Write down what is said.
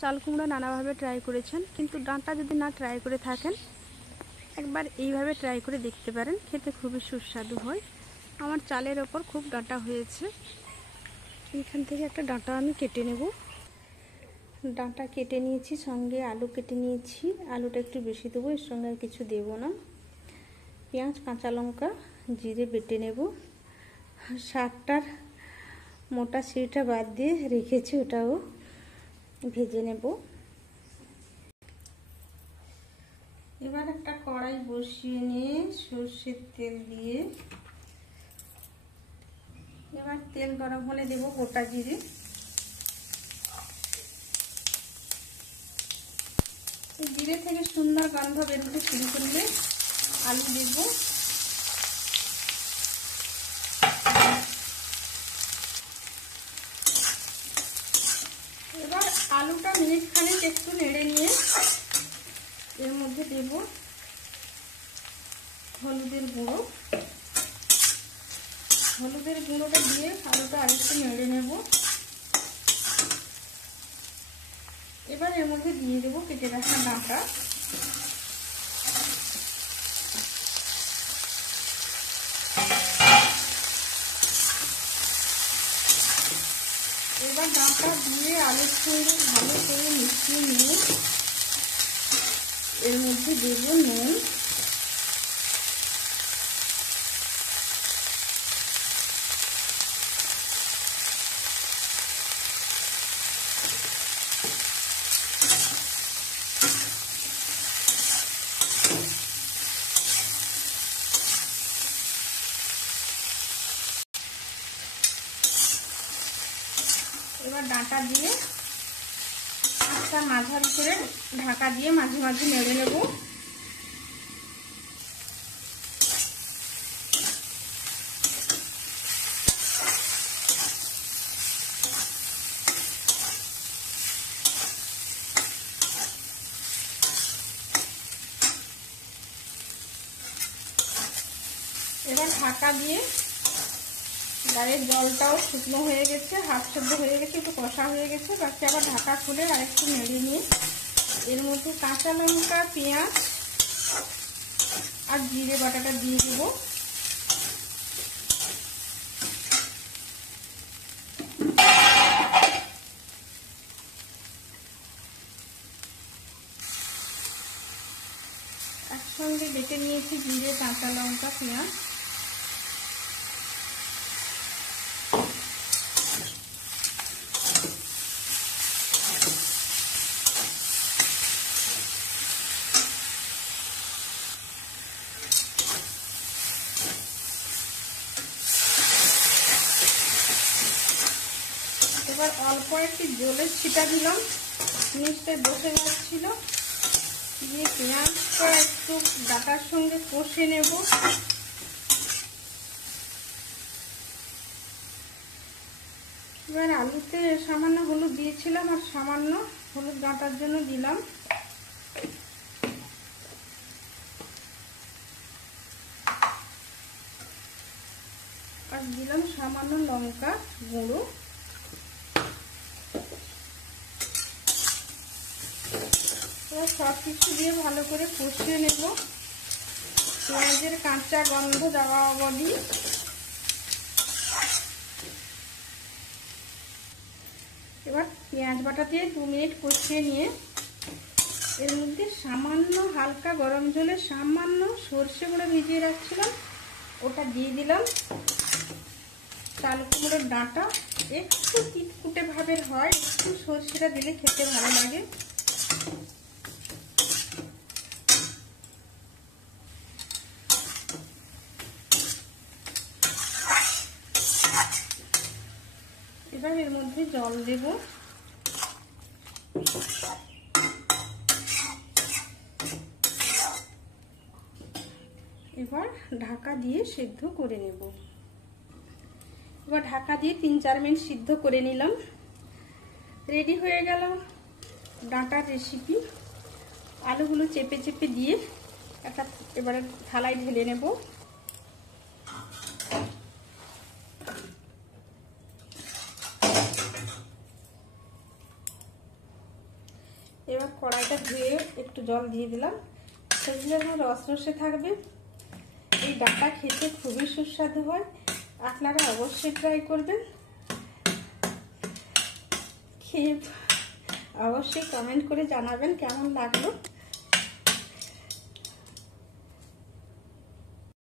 চাল কুমড়া নানাভাবে ট্রাই করেছেন, কিন্তু ডাঁটা যদি না ট্রাই করে থাকেন একবার এইভাবে ট্রাই করে দেখতে পারেন, খেতে খুবই সুস্বাদু হয়। আমার চালের ওপর খুব ডাঁটা হয়েছে। এখান থেকে একটা ডাঁটা আমি কেটে নেব। ডাঁটা কেটে নিয়েছি, সঙ্গে আলু কেটে নিয়েছি। আলুটা একটু বেশি দেবো, এর সঙ্গে আর কিছু দেবো না। পেঁয়াজ, কাঁচা লঙ্কা, জিরে বেটে নেব। শাকটার মোটা শিরটা বাদ দিয়ে রেখেছি, ওটাও ভেজে নেব। এবার একটা কড়াই বসিয়ে নিয়ে সর্ষের তেল দিয়ে, এবার তেল গরম হলে দেব গোটা জিরে। জিরে থেকে সুন্দর গন্ধ বেরোতে শুরু করলে আলু দেব। এবার আলুটা মিনিট খানেক একটু নেড়ে নিয়ে এর মধ্যে দেব হলুদের গুঁড়ো। হলুদের গুঁড়োটা দিয়ে আলুটা আরেকটু নেড়ে নেব। এবার এর মধ্যে দিয়ে দেবো কেটে রাখা ডাঁটা। এবার ডাঁটা দিয়ে আলুর সঙ্গে ভালো করে মিশিয়ে নিয়ে এর মধ্যে দেব নুন। এবার ডাঁটা দিয়ে একটা মাঝারি করে ঢাকা দিয়ে মাঝে মাঝে নেড়ে নেব। এবার ঢাকা দিয়ে, গায়ের জলটাও শুকনো হয়ে গেছে, হাফ সেদ্ধ হয়ে গেছে, একটু কষা হয়ে গেছে। বাকি আবার ঢাকা খুলে আরেকটু নেড়ে নিয়ে এর মধ্যে কাঁচা লঙ্কা, পেঁয়াজ আর জিরে বাটাটা দিয়ে দেব। একসঙ্গে বেটে নিয়েছি জিরে, কাঁচা লঙ্কা, পেঁয়াজ। এবার অল্প একটু জলের ছিটা দিলাম, নিচটায় বসে যাচ্ছিল, দিয়ে পেঁয়াজটা একটু ডাঁটার সঙ্গে কষে নেব। এবার আলুতে সামান্য হলুদ দিয়েছিলাম আর সামান্য হলুদ ডাঁটার জন্য দিলাম। আর দিলাম সামান্য লঙ্কা গুঁড়ো। এবার সব কিছু দিয়ে ভালো করে কষিয়ে নেব, পেঁয়াজের কাঁচা গন্ধ যাওয়া অবধি। এবার পেঁয়াজ বাটা দিয়ে 2 মিনিট কষিয়ে নিয়ে এর মধ্যে সামান্য হালকা গরম জলে সামান্য সর্ষে গুঁড়ো ভিজিয়ে রাখছিলাম, ওটা দিয়ে দিলাম। চাল কুমড়োর ডাঁটা একটু তিতকুটে ভাবের হয়, একটু সর্ষেটা দিলে খেতে ভালো লাগে। এবার এর মধ্যে জল দেব। এবার ঢাকা দিয়ে সিদ্ধ করে নেব। এবার ঢাকা দিয়ে 3-4 মিনিট সিদ্ধ করে নিলাম। রেডি হয়ে গেল ডাঁটার রেসিপি। আলুগুলো চেপে চেপে দিয়ে একটা এবারে থালায় ঢেলে নেব। এবার কড়াইটা ধুয়ে একটু জল দিয়ে দিলাম, সেগুলো রস রসে থাকবে। এই ডাঁটা খেতে খুবই সুস্বাদু হয়, আপনারা অবশ্যই ট্রাই করবেন। খেয়ে অবশ্যই কমেন্ট করে জানাবেন কেমন লাগলো।